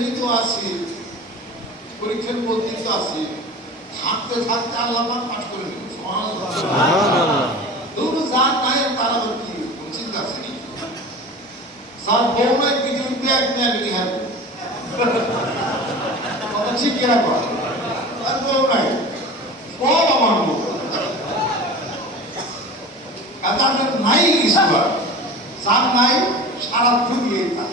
মধ্যেই তো আছি পরীক্ষার মধ্যেই তো আছি। থাকতে থাকতে আল্লাহ পাক পাঠ করে দিল যার নাই তার আবার কি? চিন্তা আছে নাকি? স্যার বউ নাই পৃথিবীতে এক মেয়ে লিহার কথা ঠিক কিনা কর। আর বউ নাই সব আমার লোক আর নাই আর যার নাই সারা দুনিয়ে তার।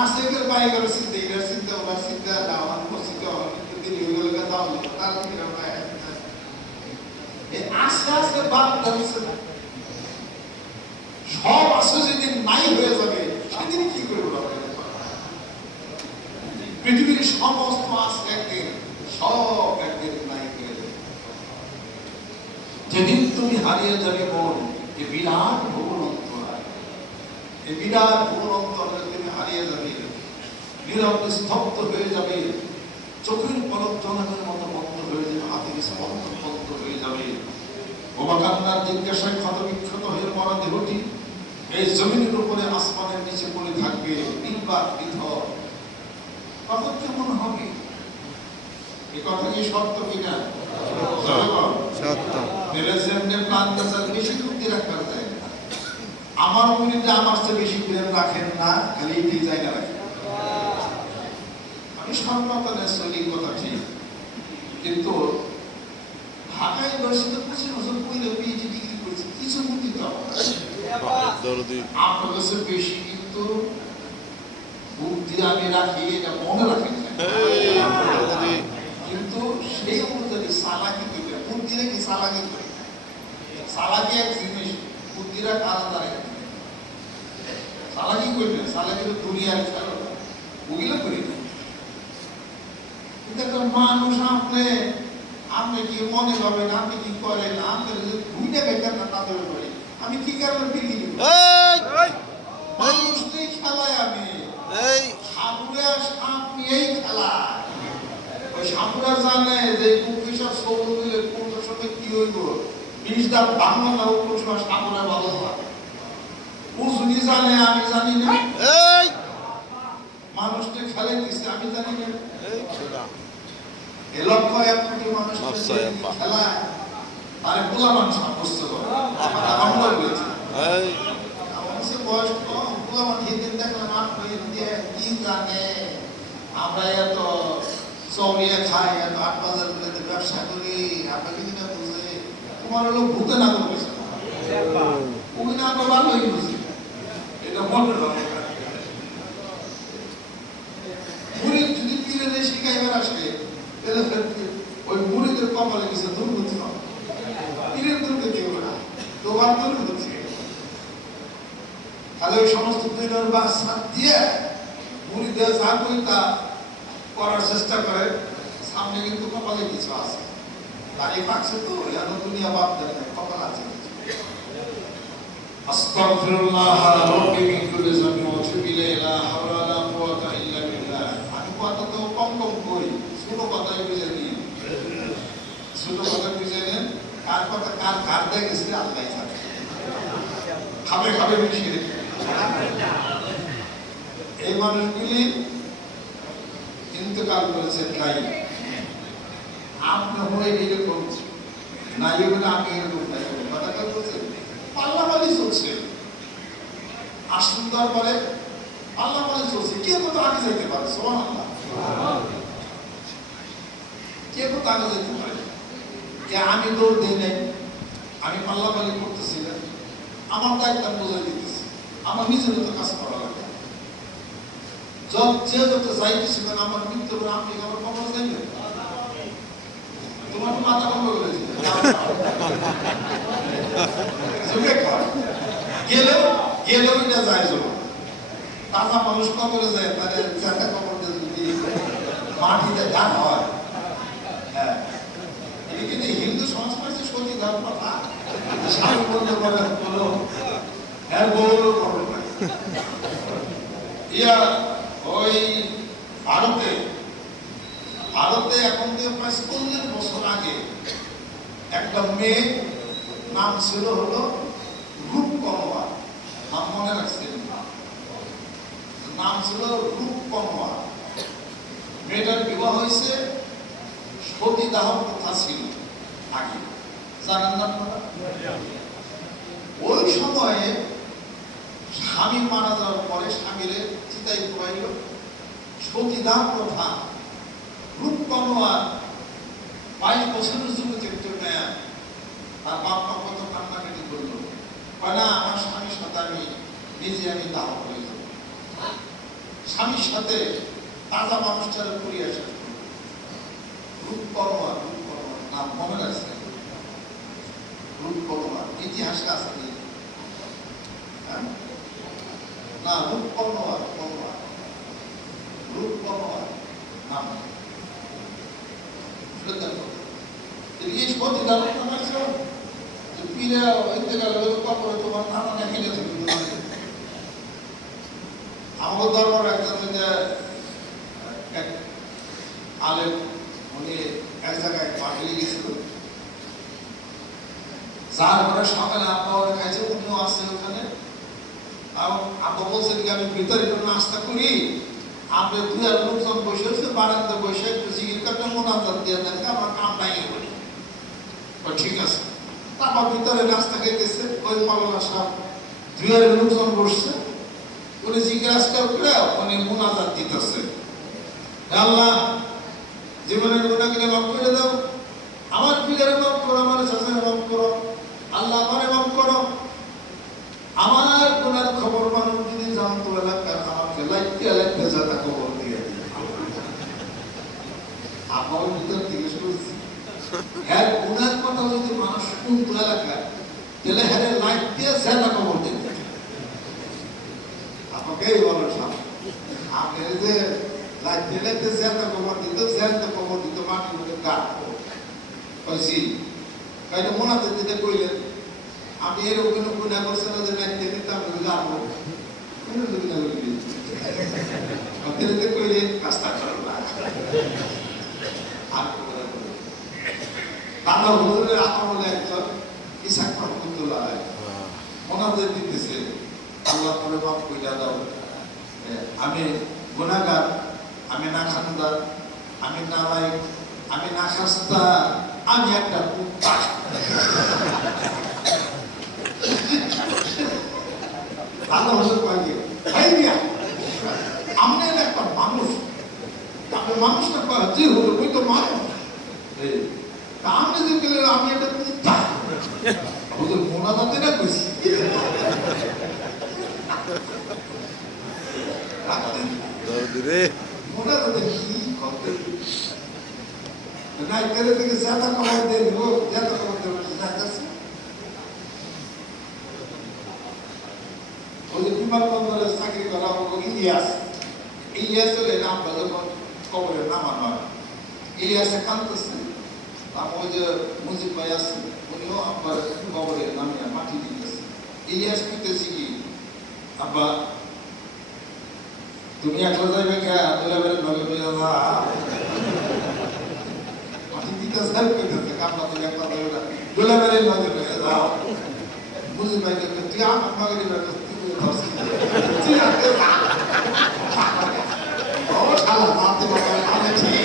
আছে এদের বাইরে গেলে চিন্তা এটার চিন্তা ওনার চিন্তা আমার চিন্তা আমার কিন্তু দিল্লি হয়ে গেলে তার এই আস্তে আস্তে বাদ ধরছে সব আসে যেদিন নাই হয়ে যাবে সেদিন কি করব পৃথিবীর সমস্ত আসে একদিন সব একদিন নাই হয়ে যাবে। যেদিন তুমি হারিয়ে যাবে মন যে বিরাট ভুবন অন্তরায় এই বিরাট ভুবন অন্তরায় হারিয়ে যাবে। নীরব স্তব্ধ হয়ে যাবে। চোখের পলক জনকের মতো বন্ধ হয়ে যাবে হাতের স্পন্দন বন্ধ হয়ে যাবে। বোমা জিজ্ঞাসায় ক্ষত বিক্ষত হয়ে মরা দেহটি এই জমিনের উপরে আসমানের নিচে পড়ে থাকবে। নির্বাক বিধর তখন কেমন হবে? এই কথা কি সত্য কিনা? সত্য। প্লান বেশি যুক্তি। আমার মনিতে আমার চেয়ে বেশি প্রেম রাখেন না, খালি এই জায়গা রাখেন। আমি কথা ঠিক। কিন্তু ঢাকা ইউনিভার্সিটিতে পঁচিশ বছর পিএইচডি ডিগ্রি কিছু বুদ্ধি তো আপনার কাছে বেশি কিন্তু বুদ্ধি আমি রাখি, এটা মনে রাখি কিন্তু সেই অনুযায়ী সালাকি করবে বুদ্ধিরা কি সালাকি করে? সালাকি এক জিনিস বুদ্ধিরা আলাদা এক জিনিস। সালাকি করবে সালাকি তো দুনিয়ার খেলো ওগুলো করি না। কিন্তু একটা মানুষ আপনি আপনি কি মনে ভাবেন আপনি কি করেন? আপনি যদি ভুইটা বেকার না তাদের করি আমি কি কারণে বিক্রি করি? এই! খেলায় আমি। সাপুরা সাপ নিয়েই খেলা। ওই সাপুরা জানে যে কুকিসব সৌর দিলে কোন সময় কি হইব? বিষ দাম ভাঙলো না কোন সময় সাপুরা ভালো হয়। যদি জানে আমি জানি না। এই! মানুষকে খেলে দিচ্ছে আমি জানি না। এই খোদা এ লক্ষ এক কোটি মানুষ খেলায় আরে পোলা মানুষ সাব্যস্ত করে আমরা বলেছি এই! আমার সে বয়স কম পোলা মানুষ হিন্দিন দেখলাম আট দিয়ে কি জানে? আমরা এত চৌরিয়া খাই এত আট বাজার গুলোতে ব্যবসা করি আমরা কিন্তু না বুঝে? তোমার হলো ভূতে না করে পয়সা ওই না আমরা ভালোই মনে যদি পীরের সামনে কিন্তু কপালে কিছু আছে। দাঁড়িয়ে পাকছে তো এত দুনিয়া বাদ দেয় আছে মিন কুল্লি যামবি ওয়া তুবু ইলাইহি লা হাওলা ওয়া লা কুওয়াতা ইল্লা বিল্লাহ আমি কথা তো কম কম কই ছোট কথাই বুঝে নিন ছোট কথা বুঝে নেন কার কথা কার কার দিয়ে গেছে আল্লাহ খাবে খাবে বেশি এই মানুষগুলি ইন্তকাল করেছে তাই আপনি হয়ে এরকম নাই বলে আমি এরকম নাই কথাটা বলছেন? পাল্লামালি চলছে। আসুন তারপরে পাল্লামালি চলছে। কে কত আগে যেতে পারে? সোমান আল্লাহ কে কত আগে যেতে পারে? আমি দৌড় দিই নাই, আমি পাল্লামালি করতেছি না, আমার দায়িত্ব বোঝাই দিতেছি। আমার নিজের তো কাজ করা লাগে। যত যে যত যাইতেছি কারণ আমার মৃত্যু করে আপনি আমার কবর যাইবেন তোমার মাথা বন্ধ করে গেলেও গেলেও এটা যায় জমা তাজা মানুষ কবরে যায়, তাহলে চারটা কবর মাটিতে হয় হ্যাঁ। কিন্তু হিন্দু সংস্কৃতি সত্যি ধার কথা স্বামী বলতে পারে বলো হ্যাঁ বলো ইয়া, ওই ভারতে ভারতে এখন থেকে প্রায় চল্লিশ বছর আগে একটা মেয়ে নাম ছিল হলো রূপ কনোয়া নাম মনে রাখছেন নাম ছিল রূপ কনোয়া মেয়েটার বিবাহ হয়েছে সতীদাহ প্রথা ছিল। আগে, জানেন না ওই সময়ে স্বামী মারা যাওয়ার পরে স্বামীরে চিতাই পোয়াইল সতীদাহ প্রথা রূপ কনোয়ার বাইশ বছরের যুবতী একটু মেয়া তার বাপ কত কান্নাকাটি করল। না, আমার স্বামীর সাথে আমি, নিজে আমি দাহ হয়ে যাব। স্বামীর সাথে তাজা মানুষটার করিয়া রূপ কর্মা রূপ কর্মা নাম মনে রাখছে রূপ কর্মা ইতিহাসে আছে হ্যাঁ? রূপ কর্মা কর্মা রূপ কর্মা নাম শুনতেন তো? এই সত্যি দাম আমার সব পীরে গেলে তোমার নানা না খেলে থাকবে আমাদের দরবার একজন আলেম পাঠিয়ে গেছিল যার পরে সকালে আব্বা ওরা খাইছে, উনিও আছে ওখানে। আব্বা বলছেন কি আমি ভিতরে একটু নাস্তা করি? আপনি দুই আর লোকজন বসে হচ্ছে বারান্দা বসে একটু জিগির কাটলে মোনাজাত দিয়ে দেন আমার কাম নাই বলি ঠিক আছে। তারপর ভিতরে নাস্তা খাইতেছে, ওই মাওলানা সাহেব দুই আর লোকজন বসছে, উনি জিজ্ঞাসা করে, উনি মোনাজাত দিতেছে। আল্লাহ জীবনের গুণাগুলি মাফ করে দাও আমার পীরের মাফ করো আমার শাসনের মাফ করো আল্লাহ আমারে মাফ করো আমার গুণার খবর মানুষ যদি জানতো এলাকার আমাকে লাইতে লাইতে যাতা খবর দিয়ে দিবে আমার ভিতর থেকে শুনছি হ্যাঁ গুণার কথা যদি মানুষ শুনতো এলাকায় তাহলে হ্যাঁ লাইট দিয়ে যাতা খবর দিবে আমাকেই বলো সব আপনি যে লাইতে লাইতে যাতা খবর দিত যাতা খবর দিত, মাটির মধ্যে কাটবো কইছি কাইটা মনাতে দিতে কইলেন। আমি এর ওখানে গুণা করছে না যে লাইতে দিতে আমি গাবো কেন গুণা করবি কইলে কাজটা করো আর করে বাংলা হুজুরের আমলে একজন ইসাক রহমতুল্লাহ ওনাদের দিতেছে। আল্লাহ করে মাফ কইরা দাও। আমি গুণাগার আমি না খানদার আমি নালায়ক আমি না খাস্তা আমি একটা কুত্তা। আল্লাহ হুজুর কয়ে ভাই মিয়া আপনি একটা মানুষ। আপনি মানুষটা যে হলো ওই তো মানুষ। আপনি যে আমি একটা কুত্তা? হুজুর মোনাজাতে না কইছি রে মোনাজাতে কি করতে না এখানে থেকে জাতা কমাই দিয়ে দিব জাতা কমাই যাইতেছে ওই যে বিমানবন্দরে চাকরি করা হলো ইলিয়াস ইলিয়াস হলে নাম যখন কবরের নাম আমার ইলিয়াসে কাঁদতেছে আমি ওই যে মুজিব ভাই আছে উনিও আব্বার কবরের নামে মাটি দিতেছে ইলিয়াস কইতেছি কি আব্বা তুমি একলা যাইবে কে দুলাবের নগে লইয়া যা মাটি দিতেছে কইতেছে কামলা তুমি একলা যাইবে না দুলাবের নগে লইয়া যাও মুজিব ভাই তুই আমার দিবে তুই ধরছিস তুই আগে যা ও শালা নাতে বাবা আমি ঠিক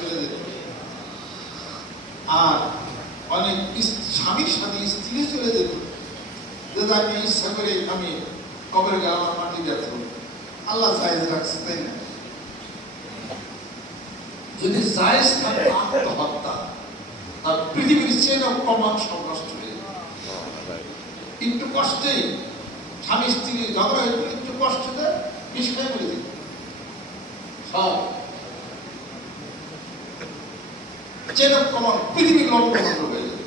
আর অনেক স্বামীর সাথে স্ত্রী চলে যেত। যে তাকে ইচ্ছা করে আমি কবরে গেলে আমার মাটি যেত আল্লাহ জায়েজ রাখছে, তাই না? যদি জায়েজ থাকতো আত্মহত্যা, তার পৃথিবীর চেয়ে প্রমাণ নষ্ট হয়ে একটু কষ্টেই স্বামী স্ত্রী ঝগড়া হয়ে একটু কষ্ট দেয় বিষ খাই বলে দিত। সব যেরকম পৃথিবীর লম্বভণ্ড হয়ে যাবে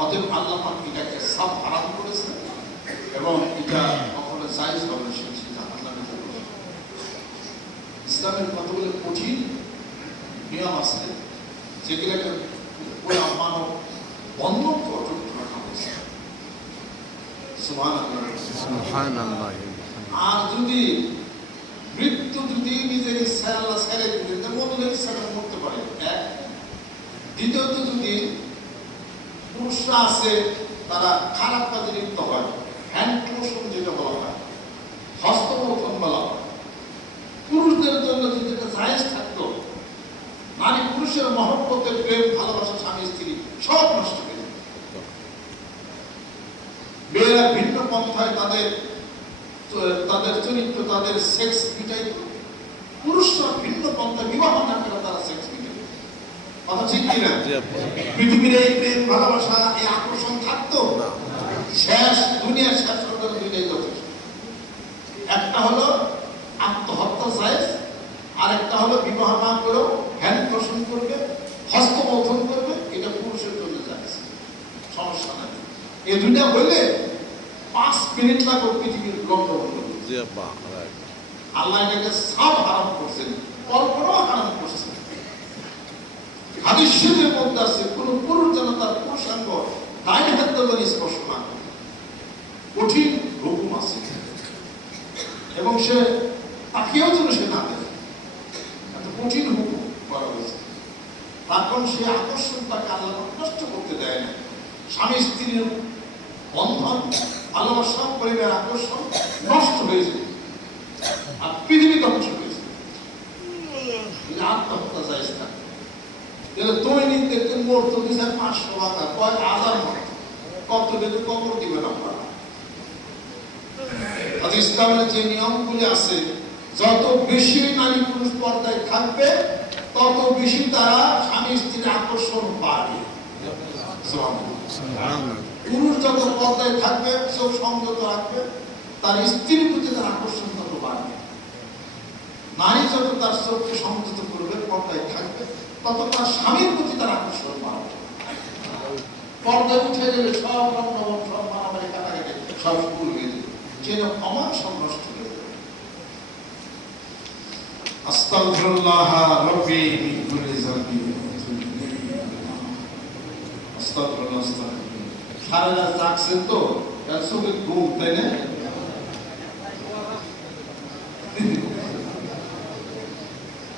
অতএব আল্লাহ পাক এটাকে সাফ হারাম করেছে এবং এটা কখনো জায়জ হবে না সেই চিন্তা আল্লাহ ইসলামের কতগুলো কঠিন নিয়ম আছে যেগুলোকে ওই মানব বন্ধন অটুট রাখা হয়েছে আর যদি মৃত্যু যদি নিজের আল্লাহ ছেড়ে দিলেন মনের ইচ্ছাটা মরতে পারে এক দ্বিতীয়ত যদি পুরুষরা আছে, তারা খারাপ কাজে লিপ্ত হয় হ্যান্ড ক্লোশন যেটা বলা হয়, হস্তমোথন বলা হয়। পুরুষদের জন্য যদি জায়েজ থাকতো, নারী পুরুষের মহব্বতের প্রেম, ভালোবাসা, স্বামী, স্ত্রী, সব নষ্ট হয়ে মেয়েরা ভিন্ন পন্থায় তাদের তাদের চরিত্র, তাদের সেক্স মিটাই পুরুষরা পন্থা বিবাহ না করে তারা সেক্স মিটাই কথা ঠিক কিনা? পৃথিবীর এই প্রেম ভালোবাসা এই আকর্ষণ থাকতো? শেষ দুনিয়ার শেষ পর্যন্ত দুইটাই যথেষ্ট। একটা হলো আত্মহত্যা জায়েজ আর একটা হলো বিবাহ না করেও হ্যান্ড পোষণ করবে হস্তমৌথন করবে এটা পুরুষের জন্য জায়েজ সমস্যা নাই। এই দুইটা হইলে পাঁচ মিনিট লাগবে পৃথিবীর আল্লাহ এটাকে সব হারাম করছেন। কল্পনাও হারাম করছেন হাদিস শরীফের মধ্যে আছে কোন পুরুষ যেন তার পুরুষাঙ্গ ডাইন হাত দিয়ে স্পর্শ না। কঠিন হুকুম আছে। এবং সে তাকেও যেন সে না দেখে। এত কঠিন হুকুম করা হয়েছে। তখন সে আকর্ষণ তাকে আল্লাহ নষ্ট করতে দেয় না। স্বামী স্ত্রীর বন্ধন, ভালোবাসা পরিবার আকর্ষণ নষ্ট হয়ে যায়। আর পৃথিবী ধ্বংস মরতো পাঁচশো টাকা কত কবর আপনারা আজ ইসলামের যে নিয়মগুলি আছে যত বেশি নারী পুরুষ পর্দায় থাকবে তত বেশি তারা স্বামী স্ত্রীর আকর্ষণ বাড়বে পুরুষ যত পর্দায় থাকবে চোখ সংযত রাখবে, তার স্ত্রীর প্রতি তার আকর্ষণ নারী যত তার চোখকে সংযত করবে, পর্দায় থাকবে তত তার স্বামীর প্রতি তার আকর্ষণ বাড়বে। পর্দায় উঠে গেলে সব রকম সব মারামারি কাটাকাটি সব ভুল হয়ে যাবে। অমান সব নষ্ট হয়ে যাবে। আস্তাগফিরুল্লাহ রাব্বি মিন কুল্লি ওয়া আস্তাগফিরুল্লাহ সারা রাত জাগছেন তো চোখে ঘুম, তাই না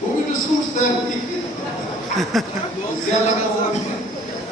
ঘুম একটু ছুটছে আর কি জিয়ালা কবর।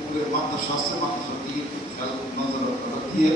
উপরে মাদ্রাসা আছে মাদ্রাসা দিকে খেয়াল নজর দিয়ে